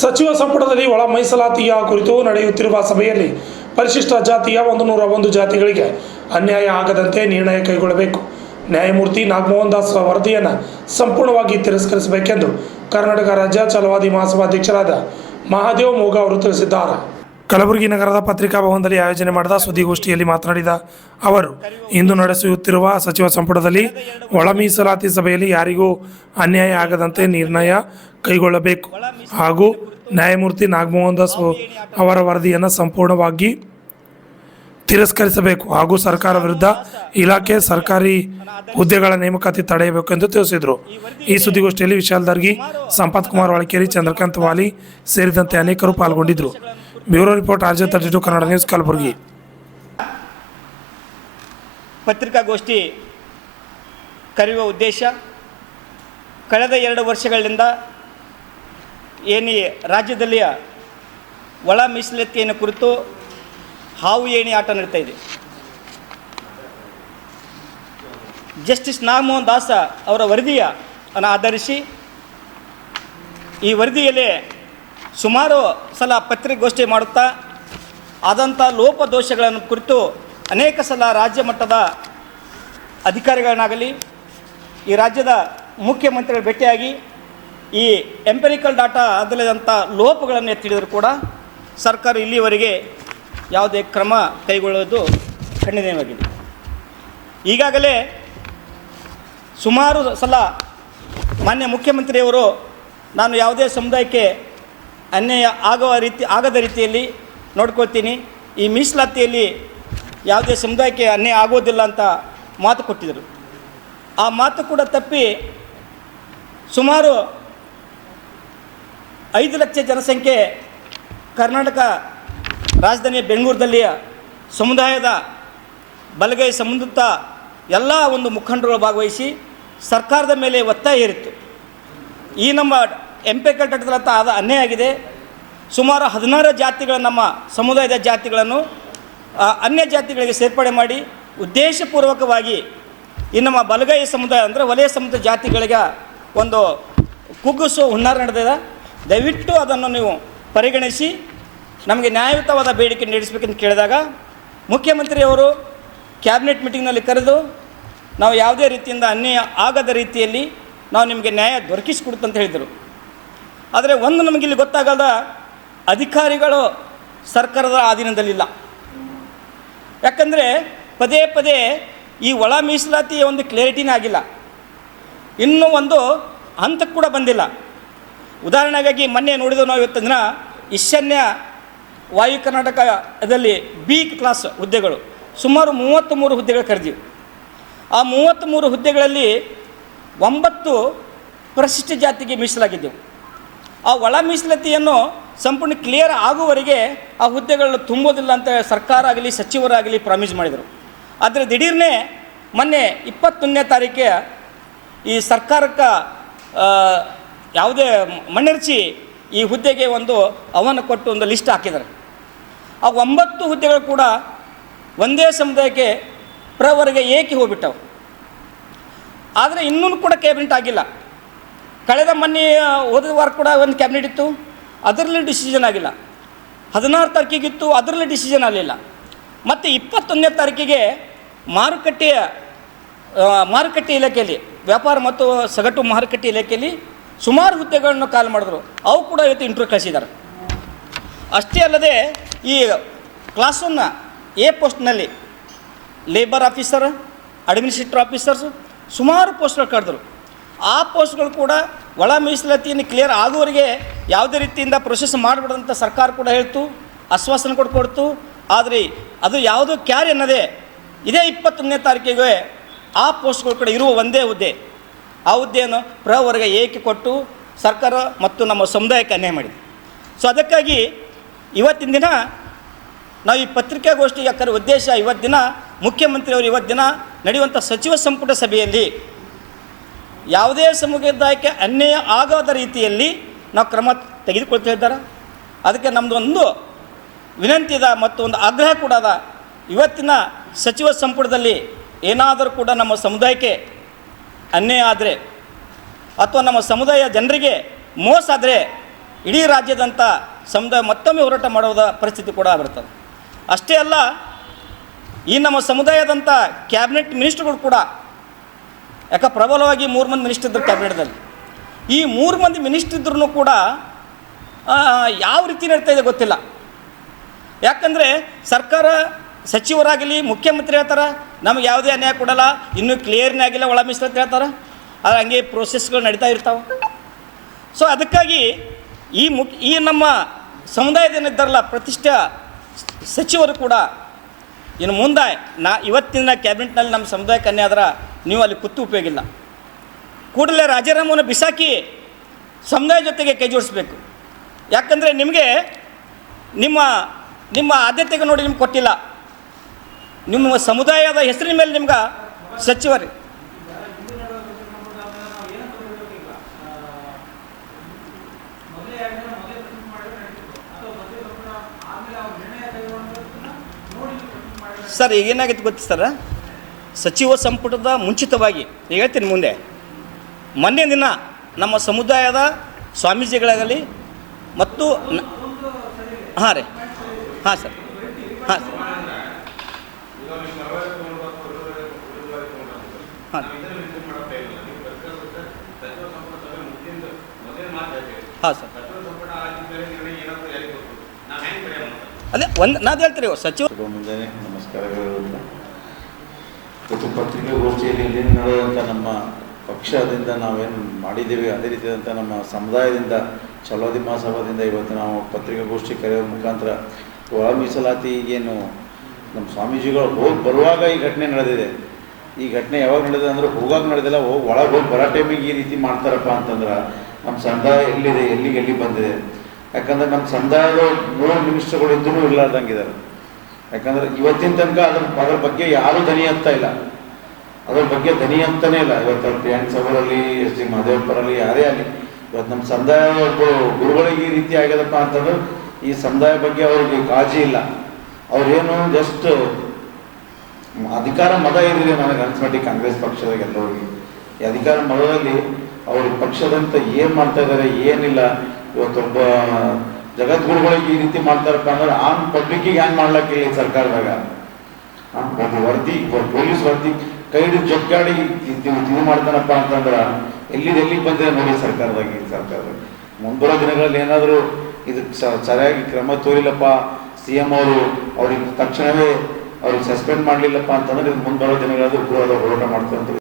ಸಚಿವ ಸಂಪುಟದಲ್ಲಿ ಒಳ ಮೀಸಲಾತಿಯ ಕುರಿತು ನಡೆಯುತ್ತಿರುವ ಸಭೆಯಲ್ಲಿ ಪರಿಶಿಷ್ಟ ಜಾತಿಯ 101 ಜಾತಿಗಳಿಗೆ ಅನ್ಯಾಯ ಆಗದಂತೆ ನಿರ್ಣಯ ಕೈಗೊಳ್ಳಬೇಕು. ನ್ಯಾಯಮೂರ್ತಿ ನಾಗಮೋಹನ್ ದಾಸ್ ವರದಿಯನ್ನು ಸಂಪೂರ್ಣವಾಗಿ ತಿರಸ್ಕರಿಸಬೇಕೆಂದು ಕರ್ನಾಟಕ ರಾಜ್ಯ ಛಲವಾದಿ ಮಹಾಸಭಾಧ್ಯಕ್ಷರಾದ ಮಹಾದೇವ್ ಮೋಗ ಅವರು ತಿಳಿಸಿದ್ದಾರೆ. ಕಲಬುರಗಿ ನಗರದ ಪತ್ರಿಕಾ ಭವನದಲ್ಲಿ ಆಯೋಜನೆ ಮಾಡಿದ ಸುದ್ದಿಗೋಷ್ಠಿಯಲ್ಲಿ ಮಾತನಾಡಿದ ಅವರು, ಇಂದು ನಡೆಸುತ್ತಿರುವ ಸಚಿವ ಸಂಪುಟದಲ್ಲಿ ಒಳ ಮೀಸಲಾತಿ ಸಭೆಯಲ್ಲಿ ಯಾರಿಗೂ ಅನ್ಯಾಯ ಆಗದಂತೆ ನಿರ್ಣಯ ಕೈಗೊಳ್ಳಬೇಕು ಹಾಗೂ ನ್ಯಾಯಮೂರ್ತಿ ನಾಗಮೋಹನ್ ದಾಸ್ ಅವರ ವರದಿಯನ್ನು ಸಂಪೂರ್ಣವಾಗಿ ತಿರಸ್ಕರಿಸಬೇಕು ಹಾಗೂ ಸರ್ಕಾರ ವಿರುದ್ಧ ಇಲಾಖೆ ಸರ್ಕಾರಿ ಹುದ್ದೆಗಳ ನೇಮಕಾತಿ ತಡೆಯಬೇಕು ಎಂದು ತಿಳಿಸಿದರು. ಈ ಸುದ್ದಿಗೋಷ್ಠಿಯಲ್ಲಿ ವಿಶಾಲ್ ದರ್ಗಿ, ಸಂಪತ್ ಕುಮಾರ್ ವಾಳಕೇರಿ, ಚಂದ್ರಕಾಂತ್ ವಾಲಿ ಸೇರಿದಂತೆ ಅನೇಕರು ಪಾಲ್ಗೊಂಡಿದ್ದರು. Bureau report RJ32 Kannada news, Kalaburagi. ಪತ್ರಿಕಾಗೋಷ್ಠಿ ಕರೆಯುವ ಉದ್ದೇಶ, ಕಳೆದ 2 ವರ್ಷಗಳಿಂದ ಏನು ರಾಜ್ಯದಲ್ಲಿಯ ಒಳ ಮೀಸಲಾತಿಯನ್ನು ಕುರಿತು ಹಾವು ಏಣಿ ಆಟ ನಡೀತಾ ಇದೆ. ಜಸ್ಟಿಸ್ ನಾಗಮೋಹನ್ ದಾಸ್ ಅವರ ವರದಿಯನ್ನು ಆಧರಿಸಿ ಈ ವರದಿಯಲ್ಲಿ ಸುಮಾರು ಸಲ ಪತ್ರಿಕಾಗೋಷ್ಠಿ ಮಾಡುತ್ತಾ ಆದಂಥ ಲೋಪದೋಷಗಳನ್ನು ಕುರಿತು ಅನೇಕ ಸಲ ರಾಜ್ಯ ಮಟ್ಟದ ಅಧಿಕಾರಿಗಳನ್ನಾಗಲಿ ಈ ರಾಜ್ಯದ ಮುಖ್ಯಮಂತ್ರಿಗಳು ಭೇಟಿಯಾಗಿ ಈ ಎಂಪೆರಿಕಲ್ ಡಾಟಾ ಆಧರಿಸಿದಂಥ ಲೋಪಗಳನ್ನು ಎತ್ತಿಡಿದರೂ ಕೂಡ ಸರ್ಕಾರ ಇಲ್ಲಿವರೆಗೆ ಯಾವುದೇ ಕ್ರಮ ಕೈಗೊಳ್ಳುವುದು ಖಂಡನೀಯವಾಗಿದೆ. ಈಗಾಗಲೇ ಸುಮಾರು ಸಲ ಮಾನ್ಯ ಮುಖ್ಯಮಂತ್ರಿಯವರು ನಾನು ಯಾವುದೇ ಸಮುದಾಯಕ್ಕೆ ಅನ್ಯಾಯ ಆಗದ ರೀತಿಯಲ್ಲಿ ನೋಡ್ಕೊಳ್ತೀನಿ, ಈ ಮೀಸಲಾತಿಯಲ್ಲಿ ಯಾವುದೇ ಸಮುದಾಯಕ್ಕೆ ಅನ್ಯಾಯ ಆಗೋದಿಲ್ಲ ಅಂತ ಮಾತು ಕೊಟ್ಟಿದ್ದರು. ಆ ಮಾತು ಕೂಡ ತಪ್ಪಿ ಸುಮಾರು 5 ಲಕ್ಷ ಜನಸಂಖ್ಯೆ ಕರ್ನಾಟಕ ರಾಜಧಾನಿ ಬೆಂಗಳೂರಿನಲ್ಲಿಯ ಸಮುದಾಯದ ಬಲಗೈ ಸಂಬಂಧಿತ ಎಲ್ಲ ಒಂದು ಮುಖಂಡರುಗಳು ಭಾಗವಹಿಸಿ ಸರ್ಕಾರದ ಮೇಲೆ ಒತ್ತಾಯ ಹೇರಿತ್ತು. ಈ ನಮ್ಮ ಎಂಪೆರಿಕಲ್ ಡಾಟಾದ ಆದ ಅನ್ಯಾಯ ಆಗಿದೆ. ಸುಮಾರು 16 ಜಾತಿಗಳ ನಮ್ಮ ಸಮುದಾಯದ ಜಾತಿಗಳನ್ನು ಅನ್ಯ ಜಾತಿಗಳಿಗೆ ಸೇರ್ಪಡೆ ಮಾಡಿ ಉದ್ದೇಶಪೂರ್ವಕವಾಗಿ ಈ ನಮ್ಮ ಬಲಗೈ ಸಮುದಾಯ ಅಂದರೆ ವಲಯ ಸಮುದಾಯ ಜಾತಿಗಳಿಗೆ ಒಂದು ಕುಗ್ಗಿಸೋ ಹುನ್ನಾರ ನಡೆದಿದೆ. ದಯವಿಟ್ಟು ಅದನ್ನು ನೀವು ಪರಿಗಣಿಸಿ ನಮಗೆ ನ್ಯಾಯಯುತವಾದ ಬೇಡಿಕೆ ನೀಡಿಸಬೇಕೆಂದು ಕೇಳಿದಾಗ ಮುಖ್ಯಮಂತ್ರಿಯವರು ಕ್ಯಾಬಿನೆಟ್ ಮೀಟಿಂಗ್ನಲ್ಲಿ ಕರೆದು ನಾವು ಯಾವುದೇ ರೀತಿಯಿಂದ ಅನ್ಯಾಯ ಆಗದ ರೀತಿಯಲ್ಲಿ ನಾವು ನಿಮಗೆ ನ್ಯಾಯ ದೊರಕಿಸಿಕೊಡುತ್ತಂತ ಹೇಳಿದರು. ಆದರೆ ಒಂದು ನಮಗಿಲ್ಲಿ ಗೊತ್ತಾಗದ, ಅಧಿಕಾರಿಗಳು ಸರ್ಕಾರದ ಅಧೀನದಲ್ಲಿಲ್ಲ. ಯಾಕಂದರೆ ಪದೇ ಪದೇ ಈ ಒಳ ಮೀಸಲಾತಿಯ ಒಂದು ಕ್ಲಾರಿಟಿನೇ ಆಗಿಲ್ಲ, ಇನ್ನೂ ಒಂದು ಹಂತಕ್ಕೆ ಕೂಡ ಬಂದಿಲ್ಲ. ಉದಾಹರಣೆಗಾಗಿ ಮೊನ್ನೆ ನೋಡಿದ ನಾವು ಇವತ್ತು ದಿನ ಈಶಾನ್ಯ ವಾಯು ಕರ್ನಾಟಕದಲ್ಲಿ B ಕ್ಲಾಸ್ ಹುದ್ದೆಗಳು ಸುಮಾರು 33 ಹುದ್ದೆಗಳು ಕರೆದಿವೆ. ಆ 33 ಹುದ್ದೆಗಳಲ್ಲಿ 9 ಪರಿಶಿಷ್ಟ ಜಾತಿಗೆ ಮೀಸಲಾಗಿದ್ದೆವು. ಆ ಒಳ ಮೀಸಲಾತಿಯನ್ನು ಸಂಪೂರ್ಣ ಕ್ಲಿಯರ್ ಆಗುವವರೆಗೆ ಆ ಹುದ್ದೆಗಳನ್ನು ತುಂಬೋದಿಲ್ಲ ಅಂತ ಸರ್ಕಾರ ಆಗಲಿ ಸಚಿವರಾಗಲಿ ಪ್ರಾಮಿಸ್ ಮಾಡಿದರು. ಆದರೆ ದಿಢೀರ್ನೇ ಮೊನ್ನೆ 21ನೇ ತಾರೀಕಿಗೆ ಈ ಸರ್ಕಾರಕ್ಕೆ ಯಾವುದೇ ಮಣ್ಣೆರಚಿ ಈ ಹುದ್ದೆಗೆ ಒಂದು ಆಹ್ವಾನ ಕೊಟ್ಟು ಒಂದು ಲಿಸ್ಟ್ ಹಾಕಿದ್ದಾರೆ. ಆ 9 ಹುದ್ದೆಗಳು ಕೂಡ ಒಂದೇ ಸಮುದಾಯಕ್ಕೆ ಪ್ರವರ್ಗ ಏಕೆ ಹೋಗ್ಬಿಟ್ಟವು. ಆದರೆ ಇನ್ನೂ ಕೂಡ ಕ್ಯಾಬಿನೆಟ್ ಆಗಿಲ್ಲ. ಕಳೆದ ಮೊನ್ನೆ ಹೋದ ವಾರ ಕೂಡ ಒಂದು ಕ್ಯಾಬಿನೆಟ್ ಇತ್ತು, ಅದರಲ್ಲಿ ಡಿಸಿಷನ್ ಆಗಿಲ್ಲ. 16 ತಾರೀಕಿಗಿತ್ತು, ಅದರಲ್ಲಿ ಡಿಸಿಷನ್ ಆಗಲಿಲ್ಲ. ಮತ್ತು 21ನೇ ತಾರೀಕಿಗೆ ಮಾರುಕಟ್ಟೆ ಇಲಾಖೆಯಲ್ಲಿ ವ್ಯಾಪಾರ ಮತ್ತು ಸಗಟು ಮಾರುಕಟ್ಟೆ ಇಲಾಖೆಯಲ್ಲಿ ಸುಮಾರು ಹುದ್ದೆಗಳನ್ನು ಕಾಲ್ ಮಾಡಿದ್ರು. ಅವು ಕೂಡ ಇವತ್ತು ಇಂಟರ್ವ್ಯೂ ಕಳಿಸಿದ್ದಾರೆ. ಅಷ್ಟೇ ಅಲ್ಲದೆ ಈ ಕ್ಲಾಸ್ 1 A ಪೋಸ್ಟ್ನಲ್ಲಿ ಲೇಬರ್ ಆಫೀಸರ್, ಅಡ್ಮಿನಿಸ್ಟ್ರೇಟಿವ್ ಆಫೀಸರ್ಸ್ ಸುಮಾರು ಪೋಸ್ಟ್ಗಳು ಕರೆದರು. ಆ ಪೋಸ್ಟ್ಗಳು ಕೂಡ ಒಳ ಮೀಸಲಾತಿಯನ್ನು ಕ್ಲಿಯರ್ ಆಗುವವರೆಗೆ ಯಾವುದೇ ರೀತಿಯಿಂದ ಪ್ರೊಸೆಸ್ ಮಾಡಿಬಿಡೋದಂತ ಸರ್ಕಾರ ಕೂಡ ಹೇಳ್ತು, ಆಶ್ವಾಸನೆ ಕೊಡ್ತು. ಆದರೆ ಅದು ಯಾವುದೋ ಕ್ಯಾರಿ ಅನ್ನೋದೇ ಇದೇ 21ನೇ ತಾರೀಕಿಗೆ ಆ ಪೋಸ್ಟ್ಗಳು ಕೂಡ ಇರುವ ಒಂದೇ ಹುದ್ದೆ, ಆ ಹುದ್ದೆಯನ್ನು ಪ್ರವರ್ಗ ಏಕೆ ಕೊಟ್ಟು ಸರ್ಕಾರ ಮತ್ತು ನಮ್ಮ ಸಮುದಾಯಕ್ಕೆ ಅನ್ಯಾಯ ಮಾಡಿದೆ. ಸೊ ಅದಕ್ಕಾಗಿ ಇವತ್ತಿನ ದಿನ ನಾವು ಈ ಪತ್ರಿಕಾಗೋಷ್ಠಿ ಯಾಕಂದರೆ ಉದ್ದೇಶ, ಇವತ್ತು ದಿನ ಮುಖ್ಯಮಂತ್ರಿಯವರು ಇವತ್ತು ದಿನ ನಡೆಯುವಂಥ ಸಚಿವ ಸಂಪುಟ ಸಭೆಯಲ್ಲಿ ಯಾವುದೇ ಸಮುದಾಯಕ್ಕೆ ಅನ್ಯಾಯ ಆಗದ ರೀತಿಯಲ್ಲಿ ನಾವು ಕ್ರಮ ತೆಗೆದುಕೊಳ್ತಾ ಇದ್ದಾರೆ. ಅದಕ್ಕೆ ನಮ್ಮದು ಒಂದು ವಿನಂತಿ ಇದೆ ಮತ್ತು ಒಂದು ಆಗ್ರಹ ಕೂಡ ಅದ. ಇವತ್ತಿನ ಸಚಿವ ಸಂಪುಟದಲ್ಲಿ ಏನಾದರೂ ಕೂಡ ನಮ್ಮ ಸಮುದಾಯಕ್ಕೆ ಅನ್ಯಾಯ ಆದರೆ ಅಥವಾ ನಮ್ಮ ಸಮುದಾಯ ಜನರಿಗೆ ಮೋಸ ಆದರೆ ಇಡೀ ರಾಜ್ಯದಂಥ ಸಮುದಾಯ ಮತ್ತೊಮ್ಮೆ ಹೋರಾಟ ಮಾಡೋದ ಪರಿಸ್ಥಿತಿ ಕೂಡ ಬರ್ತದೆ. ಅಷ್ಟೇ ಅಲ್ಲ, ಈ ನಮ್ಮ ಸಮುದಾಯದಂಥ ಕ್ಯಾಬಿನೆಟ್ ಮಿನಿಸ್ಟ್ರುಗಳು ಕೂಡ, ಯಾಕೆ ಪ್ರಬಲವಾಗಿ 3 ಮಂದಿ ಮಿನಿಸ್ಟರ್ ಇದ್ದರು ಕ್ಯಾಬಿನೆಟ್ದಲ್ಲಿ. ಈ 3 ಮಂದಿ ಮಿನಿಸ್ಟರ್ ಇದ್ರೂ ಕೂಡ ಯಾವ ರೀತಿ ನಡೀತಾ ಇದೆ ಗೊತ್ತಿಲ್ಲ. ಯಾಕಂದರೆ ಸರ್ಕಾರ ಸಚಿವರಾಗಲಿ ಮುಖ್ಯಮಂತ್ರಿ ಹೇಳ್ತಾರೆ ನಮಗೆ ಯಾವುದೇ ಅನ್ಯಾಯ ಕೊಡಲ್ಲ, ಇನ್ನೂ ಕ್ಲಿಯರ್ನೇ ಆಗಿಲ್ಲ ಒಳ ಮೀಸಲಾತಿ ಹೇಳ್ತಾರೆ. ಆದರೆ ಹಂಗೆ ಪ್ರೋಸೆಸ್ಗಳು ನಡೀತಾ ಇರ್ತಾವೆ. ಸೊ ಅದಕ್ಕಾಗಿ ಈ ನಮ್ಮ ಸಮುದಾಯದೇನಿದ್ದಾರಲ್ಲ ಪ್ರತಿಷ್ಠಾ ಸಚಿವರು ಕೂಡ ಇನ್ನು ಮುಂದೆ ಇವತ್ತಿನ ಕ್ಯಾಬಿನೆಟ್ನಲ್ಲಿ ನಮ್ಮ ಸಮುದಾಯಕ್ಕೆ ಅನ್ಯಾಯ ಆದ್ರೆ ನೀವು ಅಲ್ಲಿ ಕೂತು ಉಪಯೋಗ ಇಲ್ಲ. ಕೂಡಲೇ ರಾಜೀನಾಮೆಯನ್ನು ಬಿಸಾಕಿ ಸಮುದಾಯ ಜೊತೆಗೆ ಕೈ ಜೋಡಿಸ್ಬೇಕು. ಯಾಕಂದರೆ ನಿಮಗೆ ನಿಮ್ಮ ಆದ್ಯತೆಗೆ ನೋಡಿ ನಿಮ್ಗೆ ಕೊಟ್ಟಿಲ್ಲ. ನಿಮ್ಮ ಸಮುದಾಯದ ಹೆಸರಿನ ಮೇಲೆ ನಿಮ್ಗೆ ಸಚಿವರು ಸರ್ ಈಗೇನಾಗಿತ್ತು ಗೊತ್ತಿ ಸರ್, ಸಚಿವ ಸಂಪುಟದ ಮುಂಚಿತವಾಗಿ ಈಗ ಹೇಳ್ತೀನಿ ಮುಂದೆ, ಮೊನ್ನೆ ದಿನ ನಮ್ಮ ಸಮುದಾಯದ ಸ್ವಾಮೀಜಿಗಳಾಗಲಿ ಮತ್ತು ಹಾಂ ರೀ ಹಾಂ ಸರ್ ಹಾಂ ಹಾಂ ಹಾಂ ಸರ್ ಅದೇ ನಾದು ಹೇಳ್ತೀರಿ ಸಚಿವ ಮುಂಜಾನೆ ನಮಸ್ಕಾರಗಳು. ಇವತ್ತು ಪತ್ರಿಕಾಗೋಷ್ಠಿಯಲ್ಲಿ ಇಲ್ಲಿ ನಡೆದಂಥ ನಮ್ಮ ಪಕ್ಷದಿಂದ ನಾವೇನು ಮಾಡಿದ್ದೇವೆ ಅದೇ ರೀತಿಯಾದಂಥ ನಮ್ಮ ಸಮುದಾಯದಿಂದ ಚಲೋದಿ ಮಹಾಸಭಾದಿಂದ ಇವತ್ತು ನಾವು ಪತ್ರಿಕಾಗೋಷ್ಠಿ ಕರೆಯುವ ಮುಖಾಂತರ ಒಳ ಮೀಸಲಾತಿ ಏನು ನಮ್ಮ ಸ್ವಾಮೀಜಿಗಳು ಹೋಗಿ ಬರುವಾಗ ಈ ಘಟನೆ ನಡೆದಿದೆ. ಈ ಘಟನೆ ಯಾವಾಗ ನಡೆದಿದೆ ಅಂದರೆ ಹೋಗಾಗ ನಡೆದಿಲ್ಲ, ಒಳಗೆ ಹೋಗಿ ಬರೋ ಟೈಮಿಗೆ ಈ ರೀತಿ ಮಾಡ್ತಾರಪ್ಪ ಅಂತಂದ್ರೆ ನಮ್ಮ ಸಮುದಾಯ ಎಲ್ಲಿದೆ, ಎಲ್ಲಿ ಬಂದಿದೆ. ಯಾಕಂದರೆ ನಮ್ಮ ಸಮುದಾಯದ 3 ಮಿನಿಸ್ಟರ್ಗಳು ಇದ್ದೂ ಇರಲಾರ್ದಂಗಿದ್ದಾರೆ. ಯಾಕಂದರೆ ಇವತ್ತಿನ ತನಕ ಅದ್ರ ಬಗ್ಗೆ ಯಾರೂ ದನಿ ಆಗ್ತಾ ಇಲ್ಲ, ಅದ್ರ ಬಗ್ಗೆ ದನಿ ಆಗ್ತಾನೇ ಇಲ್ಲ. ಇವತ್ತು ಪ್ರಿಯಾಂಕ್ ಸಭರಲ್ಲಿ ಎಸ್ ಡಿ ಮಹದೇವಪ್ಪರಲ್ಲಿ ಯಾರೇ ಆಗಲಿ, ಇವತ್ತು ನಮ್ಮ ಸಮುದಾಯ ಗುರುಗಳಿಗೆ ಈ ರೀತಿ ಆಗ್ಯದಪ್ಪ ಅಂತಂದ್ರೆ ಈ ಸಮುದಾಯ ಬಗ್ಗೆ ಅವ್ರಿಗೆ ಕಾಳಜಿ ಇಲ್ಲ. ಅವ್ರೇನು ಜಸ್ಟ್ ಅಧಿಕಾರ ಮದ ಏನಿದೆ ನನಗೆ ಅನ್ಸ್ಮಟ್ಟಿ ಕಾಂಗ್ರೆಸ್ ಪಕ್ಷದಾಗ ಎಲ್ಲರಿಗೆ ಈ ಅಧಿಕಾರ ಮದದಲ್ಲಿ ಅವ್ರ ಪಕ್ಷದಂತ ಏನು ಮಾಡ್ತಾ ಇದ್ದಾರೆ ಏನಿಲ್ಲ. ಇವತ್ತೊಬ್ಬ ಜಗದ್ಗುರುಗಳಿಗೆ ಈ ರೀತಿ ಮಾಡ್ತಾರಪ್ಪ ಅಂದ್ರೆ ಆನ್ ಪಬ್ಲಿಕ್ಕಿಗೆ ಹ್ಯಾಂಗ್ ಮಾಡ್ಲಿಕ್ಕಿಲ್ಲ ಈ ಸರ್ಕಾರದಾಗ. ಒಂದು ವರದಿ ಪೊಲೀಸ್ ವರದಿ ಕೈ ಹಿಡಿದು ಜೊಕ್ಕಾಡಿ ಇದು ಮಾಡ್ತಾನಪ್ಪ ಅಂತಂದ್ರೆ ಎಲ್ಲಿಗೆ ಬಂದಿದೆ ನೋಡಿ ಸರ್ಕಾರದಾಗ. ಮುಂಬರೋ ದಿನಗಳಲ್ಲಿ ಏನಾದರೂ ಇದಕ್ಕೆ ಸರಿಯಾಗಿ ಕ್ರಮ ತೋರಿಲ್ಲಪ್ಪ CM ಅವರು, ಅವ್ರಿಗೆ ತಕ್ಷಣವೇ ಅವ್ರಿಗೆ ಸಸ್ಪೆಂಡ್ ಮಾಡಲಿಲ್ಲಪ್ಪ ಅಂತಂದ್ರೆ ಇದು ಮುಂಬರೋ ದಿನಗಳಲ್ಲಿ ಉಗ್ರವಾದ ಹೋರಾಟ ಮಾಡ್ತಾರೆ.